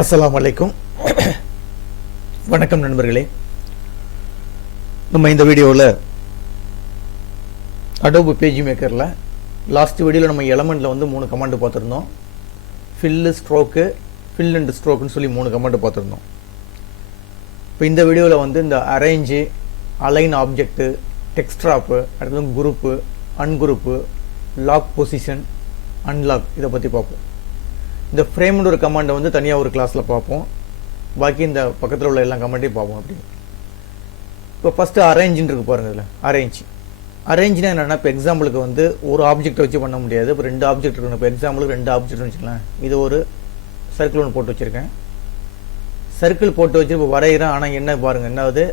அஸ்ஸலாமு அலைக்கும். வணக்கம் நண்பர்களே. நம்ம இந்த வீடியோவில் அடோபி பேஜ்மேக்கரில் லாஸ்ட் வீடியோவில் நம்ம எலமெண்ட்டில் வந்து 3 கமாண்டு பார்த்துருந்தோம். ஃபில்லு, ஸ்ட்ரோக்கு, ஃபில் அண்ட் ஸ்ட்ரோக்குன்னு சொல்லி 3 கமாண்டு பார்த்துருந்தோம். இப்போ இந்த வீடியோவில் வந்து இந்த அரேஞ்சு, அலைன் ஆப்ஜெக்ட்டு, டெக்ஸ்ட்ராப்பு, அடுத்தது குரூப்பு, அன்குரூப்பு, லாக் பொசிஷன், அன்லாக் இதை பற்றி பார்ப்போம். இந்த ஃப்ரேம்னு ஒரு கமாண்டை வந்து தனியாக ஒரு கிளாஸில் பார்ப்போம். பாக்கி இந்த பக்கத்தில் உள்ள எல்லா கமாண்டையும் பார்ப்போம். அப்படி இப்போ ஃபஸ்ட்டு அரேஞ்சுன்னு இருக்கு பாருங்கள். இதில் அரேஞ்சுனா என்னென்னா, இப்போ எக்ஸாம்பிளுக்கு வந்து ஒரு ஆப்ஜெக்ட் வச்சு பண்ண முடியாது. இப்போ 2 ஆப்ஜெக்ட் இருக்கணும். இப்போ எக்ஸாம்பிளுக்கு 2 ஆப்ஜெக்ட் வச்சுக்கலாம். இது ஒரு சர்க்கிள் ஒன்று போட்டு வச்சுருக்கேன். சர்க்கிள் போட்டு வச்சு இப்போ வரைகிறேன். ஆனால் என்ன பாருங்கள், என்னாவது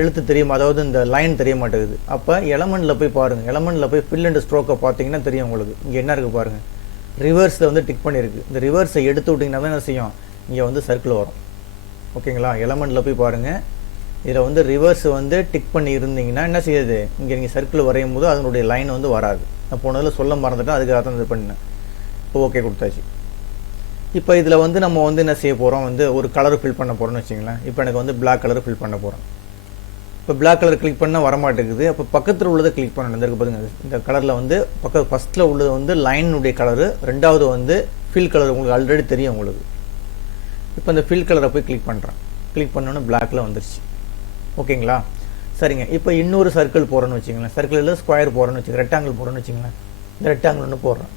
எழுத்து தெரியும், அதாவது இந்த லைன் தெரிய மாட்டேங்குது. அப்போ எலமெண்ட்டில் போய் பாருங்கள். எலமெண்ட்டில் போய் ஃபில் அண்ட் ஸ்ட்ரோக்கை பார்த்தீங்கன்னா தெரியும் உங்களுக்கு. இங்கே என்ன இருக்குது பாருங்கள், ரிவர்ஸில் வந்து டிக் பண்ணியிருக்கு. இந்த ரிவர்ஸை எடுத்து விட்டிங்கன்னா தான் என்ன செய்யும், இங்கே வந்து சர்க்கிள் வரும். ஓகேங்களா? எலமெண்ட்டில் போய் பாருங்கள். இதில் வந்து ரிவர்ஸ் வந்து டிக் பண்ணி இருந்தீங்கன்னா என்ன செய்யுது, இங்கே நீங்கள் சர்க்கிள் வரையும் போது அதனுடைய லைன் வந்து வராது. நான் போனதில் சொல்ல மறந்துட்டேன், அதுக்காக தான் இது பண்ணினேன். இப்போ ஓகே கொடுத்தாச்சு. இப்போ இதில் வந்து நம்ம வந்து என்ன செய்ய போகிறோம், வந்து ஒரு கலர் ஃபில் பண்ண போகிறோம்னு வச்சிங்களேன். இப்போ எனக்கு வந்து பிளாக் கலர் ஃபில் பண்ண போகிறோம். இப்போ பிளாக் கலர் கிளிக் பண்ணால் வரமாட்டேங்குது. அப்போ பக்கத்தில் உள்ளதை கிளிக் பண்ணணும். இந்த இருக்கு பாருங்க, இந்த கலரில் வந்து ஃபஸ்ட்டில் உள்ளது வந்து லைனுடைய கலரு, ரெண்டாவது வந்து ஃபில் கலர். உங்களுக்கு ஆல்ரெடி தெரியும் உங்களுக்கு. இப்போ இந்த ஃபில் கலரை போய் கிளிக் பண்ணுறேன். கிளிக் பண்ணோன்னே பிளாக்கில் வந்துருச்சு. ஓகேங்களா? சரிங்க. இப்போ இன்னொரு சர்க்கிள் போகிறோன்னு வச்சிங்களேன். சர்க்கிளில் ஸ்கொயர் போகிறோன்னு வச்சுங்க, ரெக்டாங்கிள் போகிறோன்னு வச்சிங்களேன். இந்த ரெக்டாங்கிள் ஒன்று போடுறேன்.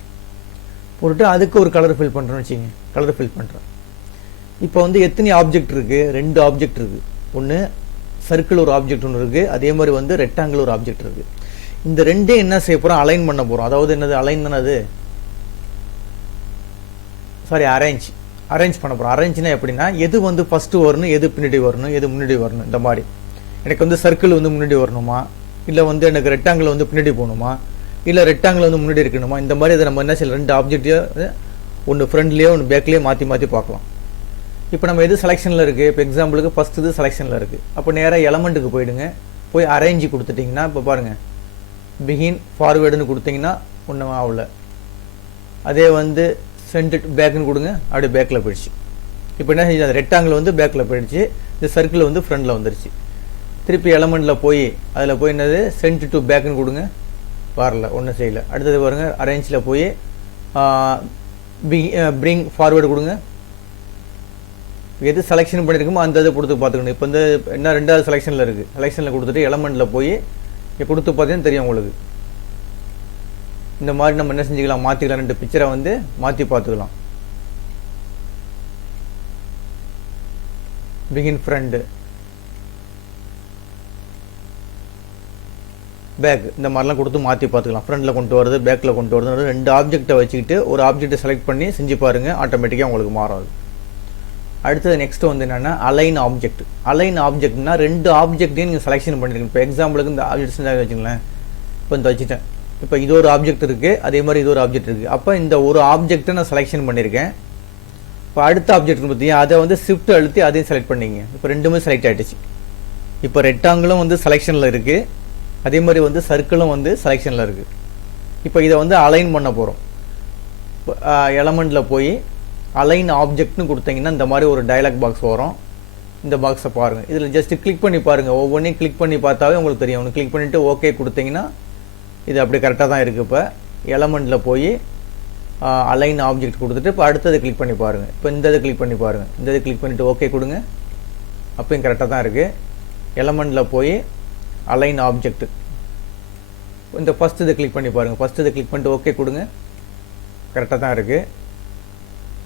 போட்டுட்டு அதுக்கு ஒரு கலர் ஃபில் பண்ணுறேன்னு வச்சுங்க. கலர் ஃபில் பண்ணுறேன். இப்போ வந்து எத்தனை ஆப்ஜெக்ட் இருக்குது? 2 ஆப்ஜெக்ட் இருக்குது. ஒன்று சர்க்கிள் ஒரு ஆப்ஜெக்ட் ஒன்று இருக்குது, அதே மாதிரி வந்து ரெக்டாங்கிள் ஒரு ஆப்ஜெக்ட் இருக்குது. இந்த ரெண்டே என்ன செய்ய போகிறோம், அலைன் பண்ண போகிறோம். அதாவது என்னது, அலைன் தானே, அரேஞ்ச் பண்ண போகிறோம். அரேஞ்ச்னா எப்படின்னா, எது வந்து ஃபஸ்ட்டு வரணும், எது பின்னாடி வரணும், எது முன்னாடி வரணும். இந்த மாதிரி எனக்கு வந்து சர்க்கிள் வந்து முன்னாடி வரணுமா, இல்லை வந்து எனக்கு ரெக்டாங்கிள் வந்து பின்னாடி போகணுமா, இல்லை ரெக்டாங்கிள் வந்து முன்னாடி இருக்கணுமா. இந்த மாதிரி அதை நம்ம என்ன செய்யலாம், 2 ஆப்ஜெக்டையோ ஒன்று ஃப்ரண்ட்லேயோ ஒன்று பேக்லேயோ மாற்றி மாற்றி பார்க்கலாம். இப்போ நம்ம எது செலெக்ஷனில் இருக்குது, இப்போ எக்ஸாம்பிளுக்கு ஃபஸ்ட் இது செலெக்ஷனில் இருக்குது. அப்போ நேராக எலமெண்ட்டுக்கு போயிடுங்க. போய் அரேஞ்சு கொடுத்துட்டிங்கன்னா, இப்போ பாருங்கள், பிகின் ஃபார்வேர்டுன்னு கொடுத்தீங்கன்னா ஒன்றும் ஆகல. அதே வந்து சென்ட் பேக்குன்னு கொடுங்க, அப்படியே பேக்கில் போயிடுச்சு. இப்போ என்ன செஞ்சு, அந்த ரெக்டாங்கிள் வந்து பேக்கில் போயிடுச்சு, இந்த சர்க்கிள் வந்து ஃப்ரண்டில் வந்துருச்சு. திருப்பி எலமெண்ட்டில் போய் அதில் போய் என்னது சென்ட் டு பேக்குன்னு கொடுங்க, வரல, ஒன்றும் செய்யலை. அடுத்தது பாருங்கள், அரேஞ்சில் போய் பிரிங் ஃபார்வேர்டு கொடுங்க. எது செலெக்ஷன் பண்ணியிருக்குமோ அந்த இதை கொடுத்து பார்த்துக்கணும். இப்போ வந்து என்ன 2வது செலெக்ஷனில் இருக்குது. செலெக்ஷனில் கொடுத்துட்டு எலமெண்ட்டில் போய் கொடுத்து பார்த்தீங்கன்னா தெரியும் உங்களுக்கு. இந்த மாதிரி நம்ம என்ன செஞ்சுக்கலாம், மாற்றிக்கலாம். 2 பிக்சரை வந்து மாற்றி பார்த்துக்கலாம். பிகின் ஃப்ரண்ட், பேக், இந்த மாதிரிலாம் கொடுத்து மாற்றி பார்த்துக்கலாம். ஃப்ரண்டில் கொண்டு வருது, பேக்கில் கொண்டு வருது. 2 ஆப்ஜெக்டை வச்சுக்கிட்டு ஒரு ஆப்ஜெக்டை செலக்ட் பண்ணி செஞ்சு பாருங்கள், ஆட்டோமேட்டிக்காக உங்களுக்கு மாறாது. அடுத்தது நெக்ஸ்ட் வந்து என்னென்னா, அலைன் ஆப்ஜெக்ட். அலைன் ஆப்ஜெக்ட்னா 2 ஆப்ஜெக்ட்டையும் நீங்கள் செலெக்ஷன் பண்ணியிருக்கீங்க. இப்போ எக்ஸாம்பிளுக்கு இந்த ஆப்ஜெக்ட் செஞ்சாங்க வச்சுங்களேன். இப்போ இந்த வச்சுட்டேன். இப்போ இது ஒரு ஆப்ஜெக்ட் இருக்குது, அதே மாதிரி இது ஒரு ஆப்ஜெக்ட் இருக்குது. அப்போ இந்த ஒரு ஆப்ஜெக்ட்டை நான் செலெக்ஷன் பண்ணியிருக்கேன். இப்போ அடுத்த ஆப்ஜெக்ட் பார்த்தியா, அதை வந்து ஷிஃப்ட் அழுத்தி அதையும் செலக்ட் பண்ணிங்க. இப்போ 2மே செலக்ட் ஆகிடுச்சு. இப்போ ரெக்டாங்கிளும் வந்து செலெக்ஷனில் இருக்குது, அதே மாதிரி வந்து சர்க்கிளும் வந்து செலெக்ஷனில் இருக்குது. இப்போ இதை வந்து அலைன் பண்ண போகிறோம். எலமெண்ட்டில் போய் அலைன் ஆப்ஜெக்ட்னு கொடுத்தீங்கன்னா இந்த மாதிரி ஒரு டயலாக் பாக்ஸ் வரும். இந்த பாக்ஸை பாருங்கள். இதில் ஜஸ்ட் கிளிக் பண்ணி பாருங்கள். ஒவ்வொன்றையும் கிளிக் பண்ணி பார்த்தாவே உங்களுக்கு தெரியும். ஒன்று கிளிக் பண்ணிவிட்டு ஓகே கொடுத்தீங்கன்னா இது அப்படி கரெக்டாக தான் இருக்குது. இப்போ எலமெண்ட்டில் போய் அலைன் ஆப்ஜெக்ட் கொடுத்துட்டு இப்போ அடுத்தது கிளிக் பண்ணி பாருங்கள். இப்போ இந்த இதை கிளிக் பண்ணி பாருங்கள். இந்த இதை கிளிக் பண்ணிவிட்டு ஓகே கொடுங்க, அப்பயும் கரெக்டாக தான் இருக்குது. எலமெண்ட்டில் போய் அலைன் ஆப்ஜெக்ட், இந்த ஃபஸ்ட் இதை கிளிக் பண்ணி பாருங்கள். ஃபஸ்ட் இதை கிளிக் பண்ணிட்டு ஓகே கொடுங்க, கரெக்டாக தான் இருக்குது.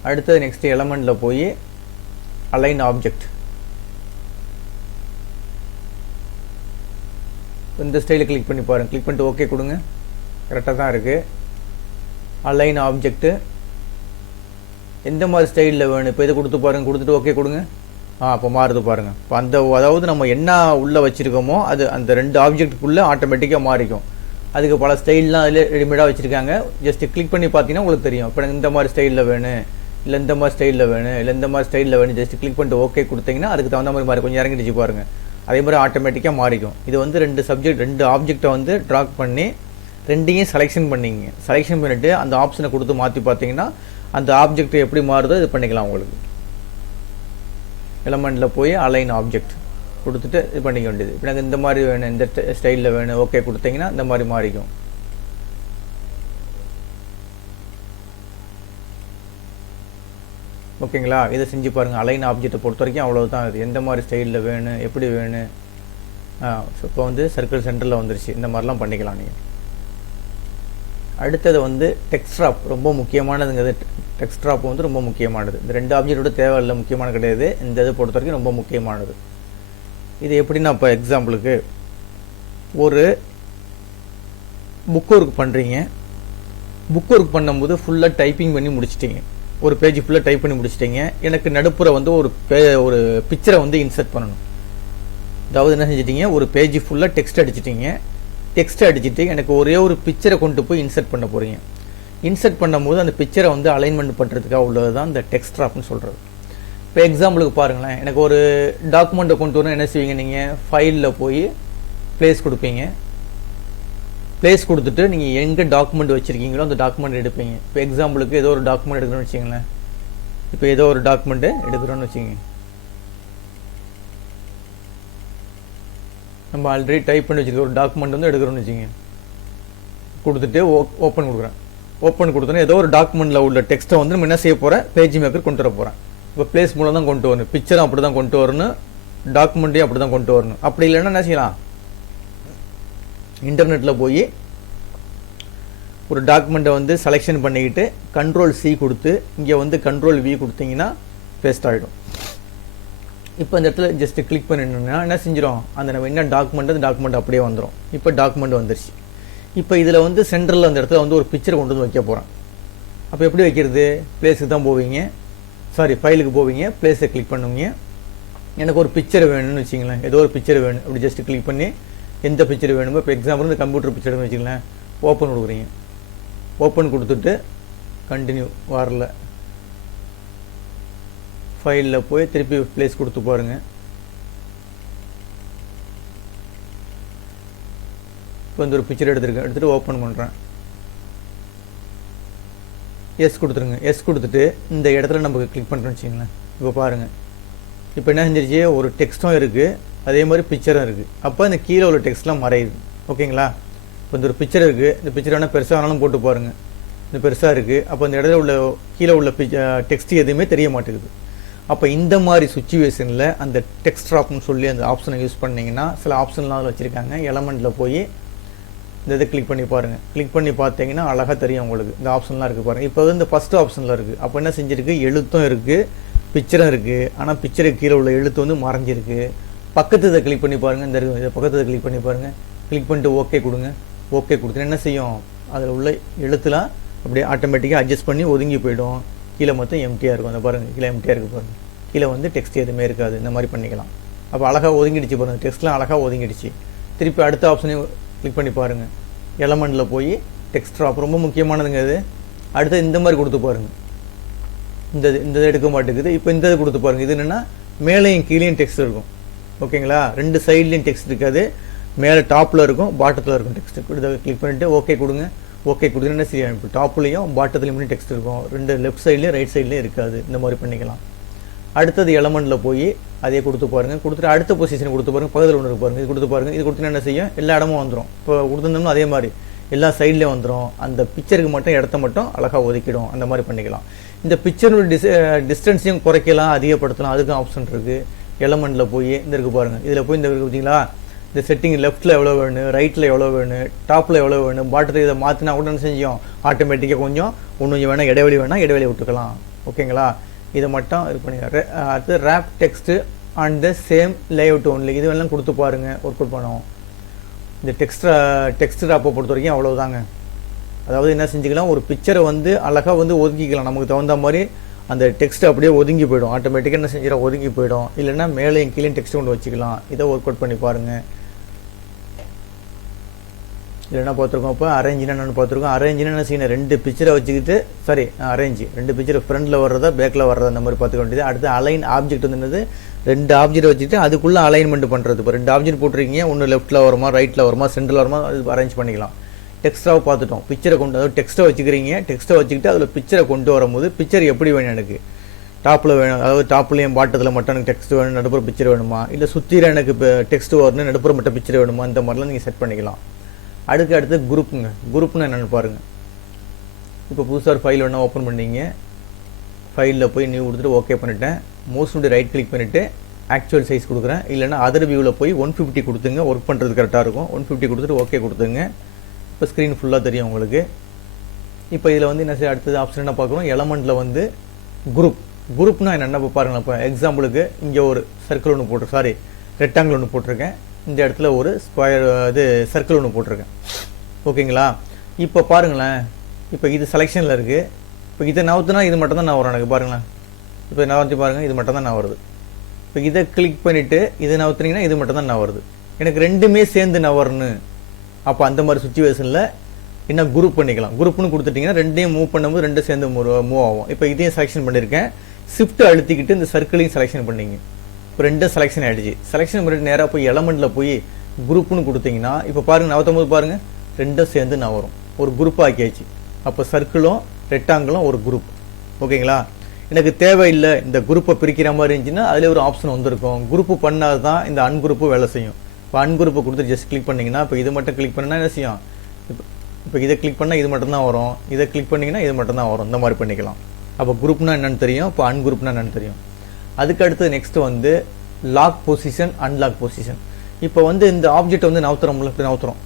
அடுத்தது நெக்ஸ்ட் எலமெண்ட்டில் போய் அலைன் ஆப்ஜெக்ட், இந்த ஸ்டைலில் கிளிக் பண்ணி பாருங்கள். கிளிக் பண்ணிட்டு ஓகே கொடுங்க, கரெக்டாக தான் இருக்குது. அலைன் ஆப்ஜெக்ட்டு எந்த மாதிரி ஸ்டைலில் வேணும், இப்போ இதை கொடுத்து பாருங்கள். கொடுத்துட்டு ஓகே கொடுங்க. அப்போ மாறுது பாருங்கள். இப்போ அதாவது நம்ம என்ன உள்ளே வச்சுருக்கோமோ அது அந்த 2 ஆப்ஜெக்ட்டுக்குள்ளே ஆட்டோமேட்டிக்காக மாறிக்கும். அதுக்கு பல ஸ்டைல்லாம் அதில் ரெடிமேடாக வச்சுருக்காங்க. ஜஸ்ட்டு கிளிக் பண்ணி பார்த்தீங்கன்னா உங்களுக்கு தெரியும். இப்போ எனக்கு இந்த மாதிரி ஸ்டைலில் வேணும், இல்லை இந்த மாதிரி ஸ்டைலில் வேணும், இல்லை இந்த மாதிரி ஸ்டைலில் வேணும். ஜஸ்ட் கிளிக் பண்ணிட்டு ஓகே கொடுத்தீங்கன்னா அதுக்கு தகுந்த மாதிரி மாறி கொஞ்சம் இறங்கிடுச்சு பாருங்கள். அதே மாதிரி ஆட்டோமேட்டிக்காக மாறிக்கும். இது வந்து 2 ஆப்ஜெக்டை வந்து ட்ராக் பண்ணி 2யும் செலெக்ஷன் பண்ணிங்க. செலெக்ஷன் பண்ணிவிட்டு அந்த ஆப்ஷனை கொடுத்து மாற்றி பார்த்தீங்கன்னா அந்த ஆப்ஜெக்ட் எப்படி மாறுதோ இது பண்ணிக்கலாம் உங்களுக்கு. எலமெண்ட்டில் போய் அலைன் ஆப்ஜெக்ட் கொடுத்துட்டு இது பண்ணிக்க வேண்டியது. இப்போ எனக்கு இந்த மாதிரி வேணும், இந்த ஸ்டைலில் வேணும், ஓகே கொடுத்தீங்கன்னா இந்த மாதிரி மாறிக்கும். ஓகேங்களா? இதை செஞ்சு பாருங்கள். அலைன் ஆப்ஜெக்ட்டை பொறுத்த வரைக்கும் அவ்வளோதான். அது எந்த மாதிரி ஸ்டைலில் வேணும், எப்படி வேணும். ஸோ இப்போ வந்து சர்க்கிள் சென்டரில் வந்துருச்சு. இந்த மாதிரிலாம் பண்ணிக்கலாம் நீங்கள். அடுத்தது வந்து டெக்ஸ்ட் ட்ராப், ரொம்ப முக்கியமானதுங்கிறது. டெக்ஸ்ட் ட்ராப் வந்து ரொம்ப முக்கியமானது. இந்த 2 ஆப்ஜெக்டோட தேவையில்லை, முக்கியமான கிடையாது. இந்த இதை பொறுத்த வரைக்கும் ரொம்ப முக்கியமானது. இது எப்படின்னா, இப்போ எக்ஸாம்பிளுக்கு ஒரு புக் ஒர்க் பண்ணுறீங்க. புக் ஒர்க் பண்ணும்போது ஃபுல்லாக டைப்பிங் பண்ணி முடிச்சிட்டிங்க. ஒரு பேஜ் ஃபுல்லாக டைப் பண்ணி முடிச்சிட்டிங்க. எனக்கு நடுப்புற வந்து ஒரு பிக்சரை வந்து இன்சர்ட் பண்ணணும். அதாவது என்ன செஞ்சிட்டிங்க, ஒரு பேஜ் ஃபுல்லாக டெக்ஸ்ட் அடிச்சிட்டிங்க. டெக்ஸ்ட் அடிச்சுட்டு எனக்கு ஒரே ஒரு பிக்சரை கொண்டு போய் இன்சர்ட் பண்ண போகிறீங்க. இன்சர்ட் பண்ணும்போது அந்த பிக்சரை வந்து அலைன்மெண்ட் பண்ணுறதுக்காக உள்ளது தான் இந்த டெக்ஸ்ட் ட்ராப்னு சொல்கிறது. இப்போ எக்ஸாம்பிளுக்கு பாருங்களேன், எனக்கு ஒரு டாக்குமெண்ட்டை கொண்டு வரணும். என்ன செய்வீங்க, நீங்கள் ஃபைலில் போய் ப்ளேஸ் கொடுப்பீங்க. ப்ளேஸ் கொடுத்துட்டு நீங்கள் எங்கே டாக்குமெண்ட் வச்சுருக்கீங்களோ அந்த டாக்குமெண்ட் எடுப்பீங்க. இப்போ எக்ஸாம்பிளுக்கு ஏதோ ஒரு டாக்குமெண்ட் எடுக்கிறோன்னு வச்சுங்களேன். இப்போ ஏதோ ஒரு டாக்குமெண்ட்டு எடுக்கிறோன்னு வச்சுங்க. நம்ம ஆல்ரெடி டைப் பண்ணி வச்சுருக்க ஒரு டாக்குமெண்ட் வந்து எடுக்கிறோன்னு வச்சுங்க. கொடுத்துட்டு ஓப்பன் கொடுக்குறேன். ஓப்பன் கொடுத்தோன்னே ஏதோ ஒரு டாக்குமெண்ட்டில் உள்ள டெக்ஸ்ட்டை வந்து நம்ம என்ன செய்ய போகிறேன், பேஜ் மேக்கர் கொண்டு வர போகிறேன். இப்போ ப்ளேஸ் மூலம் தான் கொண்டு வரணும். பிக்சரும் அப்படி தான் கொண்டு வரணும், டாக்குமெண்ட்டையும் அப்படி தான் கொண்டு வரணும். அப்படி இல்லைன்னா என்ன செய்யலாம், இன்டர்நெட்டில் போய் ஒரு டாக்குமெண்ட்டை வந்து செலெக்ஷன் பண்ணிக்கிட்டு Ctrl+C கொடுத்து இங்கே வந்து Ctrl+V கொடுத்தீங்கன்னா பேஸ்ட் ஆகிடும். இப்போ இந்த இடத்துல ஜஸ்ட் கிளிக் பண்ணிட்டோம்னா என்ன செஞ்சிடும், அந்த நம்ம என்ன டாக்குமெண்ட் அந்த டாக்குமெண்ட் அப்படியே வந்துடும். இப்போ டாக்குமெண்ட் வந்துருச்சு. இப்போ இதில் வந்து சென்டரில் அந்த இடத்துல வந்து ஒரு பிக்சரை கொண்டு வந்து வைக்க போகிறேன். அப்போ எப்படி வைக்கிறது, ப்ளேஸுக்கு தான் போவீங்க, ஃபைலுக்கு போவீங்க, ப்ளேஸை கிளிக் பண்ணுவீங்க. எனக்கு ஒரு பிக்சர் வேணும்னு வச்சிங்களேன், ஏதோ ஒரு பிக்சர் வேணும். அப்படி ஜஸ்ட் கிளிக் பண்ணி எந்த பிக்சர் வேணுமோ, இப்போ எக்ஸாம்பிள் இந்த கம்ப்யூட்டர் பிக்சர்னு வச்சுங்களேன், ஓப்பன் கொடுக்குறீங்க. ஓப்பன் கொடுத்துட்டு கண்டினியூ வரல, ஃபைலில் போய் திருப்பி ப்ளேஸ் கொடுத்து பாருங்கள். இப்போ வந்து ஒரு பிக்சர் எடுத்துகிட்டு ஓப்பன் பண்ணுறேன். எஸ் கொடுத்துருங்க. எஸ் கொடுத்துட்டு இந்த இடத்துல நமக்கு கிளிக் பண்ணுறோன்னு வச்சுங்களேன். இப்போ பாருங்கள், இப்போ என்ன செஞ்சிருச்சு, ஒரு டெக்ஸ்ட்டும் இருக்குது, அதே மாதிரி பிக்சரும் இருக்குது. அப்போ இந்த கீழே உள்ள டெக்ஸ்ட்லாம் மறையுது. ஓகேங்களா? இப்போ இந்த ஒரு பிக்சர் இருக்குது, இந்த பிக்சர் வேணால் பெருசாக வேணாலும் போட்டு பாருங்கள். இந்த பெருசாக இருக்குது. அப்போ இந்த இடத்துல உள்ள கீழே உள்ள டெக்ஸ்ட் எதுவுமே தெரிய மாட்டேங்குது. அப்போ இந்த மாதிரி சுச்சுவேஷனில் அந்த டெக்ஸ்ட் ட்ராப்னு சொல்லி அந்த ஆப்ஷனை யூஸ் பண்ணிங்கன்னா, சில ஆப்ஷன்லாம் அதில் வச்சுருக்காங்க. எலமெண்ட்டில் போய் இந்த இதை கிளிக் பண்ணி பாருங்கள். கிளிக் பண்ணி பார்த்தீங்கன்னா அழகாக தெரியும் உங்களுக்கு. இந்த ஆப்ஷன்லாம் இருக்குது பாருங்கள். இப்போ வந்து இந்த ஃபஸ்ட்டு ஆப்ஷனில் இருக்குது. அப்போ என்ன செஞ்சுருக்கு, எழுத்தும் இருக்குது, பிக்சரும் இருக்குது. ஆனால் பிக்சருக்கு கீழே உள்ள எழுத்து வந்து மறைஞ்சிருக்கு. பக்கத்து இதை கிளிக் பண்ணி பாருங்கள். இந்த இதை பக்கத்தை கிளிக் பண்ணி பாருங்கள். கிளிக் பண்ணிட்டு ஓகே கொடுங்க. ஓகே கொடுத்து என்ன செய்யும், அதில் உள்ள எழுத்துலாம் அப்படியே ஆட்டோமேட்டிக்காக அட்ஜஸ்ட் பண்ணி ஒதுங்கி போயிடும். கீழே மொத்தம் எம்டியாக இருக்கும். அந்த பாருங்கள், கீழே எம்டியாக இருக்குது பாருங்கள். கீழே வந்து டெக்ஸ்ட் எதுவுமே இருக்காது. இந்த மாதிரி பண்ணிக்கலாம். அப்போ அழகாக ஒதுங்கிடுச்சு பாருங்கள், டெக்ஸ்ட்லாம் அழகாக ஒதுங்கிடுச்சு. திருப்பி அடுத்த ஆப்ஷனையும் கிளிக் பண்ணி பாருங்கள். எலமெண்ட்டில் போய் டெக்ஸ்ட் ட்ராப் ரொம்ப முக்கியமானதுங்க இது. அடுத்து இந்த மாதிரி கொடுத்து பாருங்கள். இந்த எடுக்க மாட்டேங்குது. இப்போ இந்த இது கொடுத்து பாருங்கள். இது என்னென்னா மேலேயும் கீழேயும் டெக்ஸ்ட் இருக்கும். ஓகேங்களா? 2 சைட்லேயும் டெக்ஸ்ட் இருக்காது. மேலே டாப்பில் இருக்கும், பாட்டத்தில் இருக்கும் டெக்ஸ்ட். இதை கிளிக் பண்ணிவிட்டு ஓகே கொடுங்க. ஓகே கொடுத்தீங்கன்னா என்ன செய்யும், இப்போ டாப்லேயும் பாட்டத்துலேயும் டெக்ஸ்ட் இருக்கும். 2 லெஃப்ட் சைட்லேயும் ரைட் சைட்லேயும் இருக்காது. இந்த மாதிரி பண்ணிக்கலாம். அடுத்தது எலமெண்ட்டில் போய் அதே கொடுத்து பாருங்கள். கொடுத்துட்டு அடுத்த பொசிஷன் கொடுத்து பாருங்கள். பக்கத்தில் ஒன்று இருக்கு பாருங்கள். இது கொடுத்து பாருங்கள். இது கொடுத்தீங்கன்னா என்ன செய்யும், எல்லா இடமும் வந்துடும். இப்போ கொடுத்துருந்தோம்னா அதே மாதிரி எல்லா சைட்லேயும் வந்துடும். அந்த பிக்சருக்கு மட்டும் இடத்த மட்டும் அழகாக ஒதுக்கிடும். அந்த மாதிரி பண்ணிக்கலாம். இந்த பிக்சரோட டிஸ்டன்ஸையும் குறைக்கலாம், அதிகப்படுத்தலாம். அதுக்கும் ஆப்ஷன் இருக்குது. எலமெண்ட்டில் போய் இந்த இருக்கு பாருங்கள். இதில் போய் இந்த பார்த்தீங்களா, இந்த செட்டிங் லெஃப்ட்டில் எவ்வளோ வேணும், ரைட்டில் எவ்வளோ வேணும், டாப்பில் எவ்வளோ வேணும், பாட்டத்தில் இதை மாற்றினா கூட என்ன செஞ்சோம், ஆட்டோமேட்டிக்காக கொஞ்சம் வேணால் இடைவெளி விட்டுக்கலாம். ஓகேங்களா? இதை மட்டும் இது பண்ணிக்கலாம். அடுத்து wrap text and the same layout only. இது வேணாலும் கொடுத்து பாருங்கள், ஒர்க் அவுட் பண்ணுவோம். இந்த டெக்ஸ்ட் ரேப்பை பொறுத்த வரைக்கும் அவ்வளோதாங்க. அதாவது என்ன செஞ்சுக்கலாம், ஒரு பிக்சரை வந்து அழகாக வந்து ஒதுக்கிக்கலாம். நமக்கு தகுந்த மாதிரி அந்த டெக்ஸ்ட் அப்படியே ஒதுங்கி போயிடும். ஆட்டோமேட்டிக்காக என்ன செஞ்சிடும், ஒதுங்கி போயிடும். இல்லைன்னா மேலேயும் கீழே டெக்ஸ்ட் கொண்டு வச்சுக்கலாம். இதை ஒர்க் அவுட் பண்ணி பாருங்கள். இல்லைன்னா பார்த்துருக்கோம். இப்போ அரேஞ்சினா என்னென்னு பார்த்துருக்கோம். அரேஞ்சினா என்ன செய்யணும், 2 பிக்சரை வச்சுக்கிட்டு அரேஞ்சு 2 பிக்சர் ஃப்ரண்டில் வர்றதா பேக்கில் வர்றதா அந்த மாதிரி பார்த்துக்க வேண்டியது. அடுத்து அலைன் ஆப்ஜெக்ட் வந்து என்னது, 2 ஆப்ஜெக்ட் வச்சுட்டு அதுக்குள்ளே அலைன்மெண்ட் பண்ணுறது. இப்போ 2 ஆப்ஜெக்ட் போட்டிருக்கீங்க, ஒன்று லெஃப்ட்டில் வருமா, ரைட்டில் வருமா, சென்டரில் வருமா, அது அரேஞ்ச் பண்ணிக்கலாம். டெக்ஸ்ட்டாக பார்த்துட்டோம். பிக்சரை கொண்டு, அதாவது டெக்ஸ்ட்டை வச்சுக்கிறீங்க. டெக்ஸ்ட்டை வச்சுக்கிட்டு அதில் பிக்சரை கொண்டு வரும்போது பிக்சர் எப்படி வேணும், எனக்கு டாப்பில் வேணும், அதாவது டாப்லேயும் பாட்டத்தில் மட்டும் எனக்கு டெக்ஸ்ட் வேணும், நடுப்புற பிக்சர் வேணுமா, இல்லை சுற்றில எனக்கு இப்போ டெக்ஸ்ட் வரணும், நடுப்புற மட்டும் பிக்சர் வேணுமா, இந்த மாதிரிலாம் நீங்கள் செட் பண்ணிக்கலாம். அடுத்து குரூப்புங்க. குரூப்னு என்னென்னு பாருங்கள். இப்போ புதுசாக ஒரு ஃபைல் வேணால் ஓப்பன் பண்ணிங்க, ஃபைலில் போய் நியூ கொடுத்துட்டு ஓகே பண்ணிட்டேன். மோஸ்ட் ரைட் கிளிக் பண்ணிவிட்டு ஆக்சுவல் சைஸ் கொடுக்குறேன். இல்லைனா அதர் வியூவில் போய் 150 கொடுத்துங்க, ஒர்க் பண்ணுறது கரெக்டாக இருக்கும். 150 கொடுத்துட்டு ஓகே கொடுத்துங்க. இப்போ ஸ்க்ரீன் ஃபுல்லாக தெரியும் உங்களுக்கு. இப்போ இதில் வந்து என்ன செய்ய, அடுத்தது ஆப்ஷன் என்ன பார்க்குறோம், எலமெண்ட்டில் வந்து குரூப்னா என்னென்ன பாருங்களேன். இப்போ எக்ஸாம்பிளுக்கு இங்கே ஒரு சர்க்கிள் ஒன்று போட்டு ரெக்டாங்கிள் ஒன்று போட்டிருக்கேன். இந்த இடத்துல ஒரு ஸ்கொயர் சர்க்கிள் ஒன்று போட்டிருக்கேன். ஓகேங்களா? இப்போ பாருங்களேன், இப்போ இது செலெக்ஷனில் இருக்குது. இப்போ இதை நவுத்துனா இது மட்டும் தான் நான் வரும் எனக்கு. பாருங்களேன், இப்போ நவர்த்தி பாருங்கள், இது மட்டும் தான் நான் வருது. இப்போ இதை கிளிக் பண்ணிவிட்டு இதை நவுத்துனீங்கன்னா இது மட்டும் தான் நான் வருது. எனக்கு ரெண்டுமே சேர்ந்து நவர்னு. அப்போ அந்த மாதிரி சுச்சுவேஷனில் என்ன குரூப் பண்ணிக்கலாம். குரூப்னு கொடுத்துட்டிங்கன்னா ரெண்டையும் மூவ் பண்ணும்போது ரெண்டும் சேர்ந்து மூவ் ஆகும். இப்போ இதையும் செலெக்ஷன் பண்ணியிருக்கேன். ஷிஃப்ட் அழுத்திக்கிட்டு இந்த சர்க்கிளையும் செலெக்ஷன் பண்ணிங்க. இப்போ ரெண்டும் செலெக்ஷன் ஆகிடுச்சு. செலெக்ஷன் பண்ணிட்டு நேராக போய் எலமெண்ட்டில் போய் குரூப்னு கொடுத்தீங்கன்னா இப்போ பாருங்கள், நவத்தும் போது பாருங்கள் ரெண்டும் சேர்ந்து நவரும். ஒரு குரூப் ஆக்கியாச்சு. அப்போ சர்க்கிளும் ரெக்டாங்கிளும் ஒரு குரூப். ஓகேங்களா? எனக்கு தேவையில்லை இந்த குரூப்பை பிரிக்கிற மாதிரி இருந்துச்சுன்னா அதில் ஒரு ஆப்ஷன் வந்திருக்கும். குரூப்பு பண்ணால் தான் இந்த அன்குரூப்பு வேலை செய்யும். இப்போ அன்குரூப்பை கொடுத்து ஜஸ்ட் கிளிக் பண்ணிங்கன்னா இப்போ இது மட்டும் கிளிக் பண்ணினா என்ன செய்யும், இப்போ இதை கிளிக் பண்ணால் இது மட்டும் தான் வரும், இதை கிளிக் பண்ணிங்கன்னா இது மட்டும் தான் வரும். இந்த மாதிரி பண்ணிக்கலாம். அப்போ குரூப்னா என்னென்னு தெரியும், இப்போ அன்குரூப்னா என்னென்னு தெரியும். அதுக்கு அடுத்து நெக்ஸ்ட்டு வந்து லாக் பொசிஷன், அன்லாக் பொசிஷன். இப்போ வந்து இந்த ஆப்ஜெக்ட் வந்து நவுத்துறோம்ல, இப்படி நவுத்துறோம்.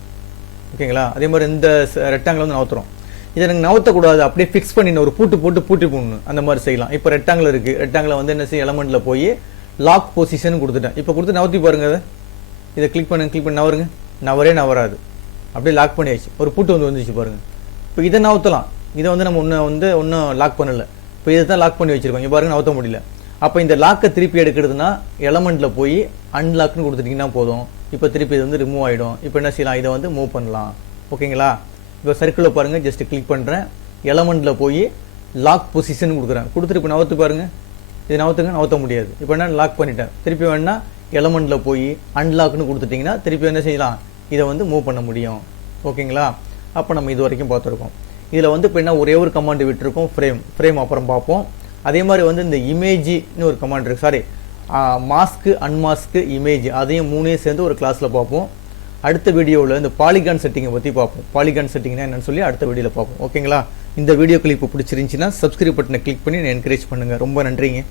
ஓகேங்களா? அதே மாதிரி இந்த ரெக்டாங்கிள் வந்து நவுத்துறோம். இதை எனக்கு நவுத்தக்கூடாது, அப்படியே ஃபிக்ஸ் பண்ணி ஒரு பூட்டு போடணும். அந்த மாதிரி செய்யலாம். இப்போ ரெக்டாங்கிள் இருக்குது. ரெக்டாங்கில் வந்து என்ன செய்ய, எலமெண்ட்டில் போய் லாக் பொசிஷன் கொடுத்துட்டேன். இப்போ கொடுத்து நவுத்தி பாருங்க. இதை கிளிக் பண்ணி நவருங்க. நவராது, அப்படியே லாக் பண்ணியாச்சு. ஒரு பூட்டு வந்து வந்துச்சு பாருங்கள். இப்போ இதை நவுத்தலாம். இதை வந்து நம்ம ஒன்றும் லாக் பண்ணலை. இப்போ இதை தான் லாக் பண்ணி வச்சுருக்கோம். இங்கே பாருங்கள், நவுத்த முடியல. அப்போ இந்த லாக்கை திருப்பி எடுக்கிறதுனா எலமெண்ட்டில் போய் அன்லாக்னு கொடுத்துட்டிங்கன்னா போதும். இப்போ திருப்பி இது வந்து ரிமூவ் ஆகிடும். இப்போ என்ன செய்யலாம், இதை வந்து மூவ் பண்ணலாம். ஓகேங்களா? இப்போ சர்க்கிளில் பாருங்கள், ஜஸ்ட் கிளிக் பண்ணுறேன். எலமெண்ட்டில் போய் லாக் பொசிஷன் கொடுக்குறேன். கொடுத்துட்டு இப்போ நவுத்து பாருங்கள். இது நவுத்த முடியாது. இப்போ என்ன, லாக் பண்ணிட்டேன். திருப்பி வேணா எலமெண்ட்டில் போய் அன்லாக்னு கொடுத்துட்டிங்கன்னா திருப்பி என்ன செய்யலாம், இதை வந்து மூவ் பண்ண முடியும். ஓகேங்களா? அப்போ நம்ம இது வரைக்கும் பார்த்துருக்கோம். இதில் வந்து இப்போ என்ன, ஒரே ஒரு கமாண்ட் விட்டுருக்கோம், ஃப்ரேம் அப்புறம் பார்ப்போம். அதே மாதிரி வந்து இந்த இமேஜ்னு ஒரு கமாண்ட் இருக்குது, மாஸ்க்கு அன்மாஸ்க்கு இமேஜ், அதையும் மூணையும் சேர்ந்து ஒரு கிளாஸில் பார்ப்போம். அடுத்த வீடியோவில் இந்த பாலிகான் செட்டிங்கை பற்றி பார்ப்போம். பாலிகான் செட்டிங்னா என்னன்னு சொல்லி அடுத்த வீடியோவில் பார்ப்போம். ஓகேங்களா? இந்த வீடியோ கிளிப் பிடிச்சிருந்துச்சின்னா சப்ஸ்கிரைப் பட்டனை கிளிக் பண்ணி என்கரேஜ் பண்ணுங்கள். ரொம்ப நன்றிங்க.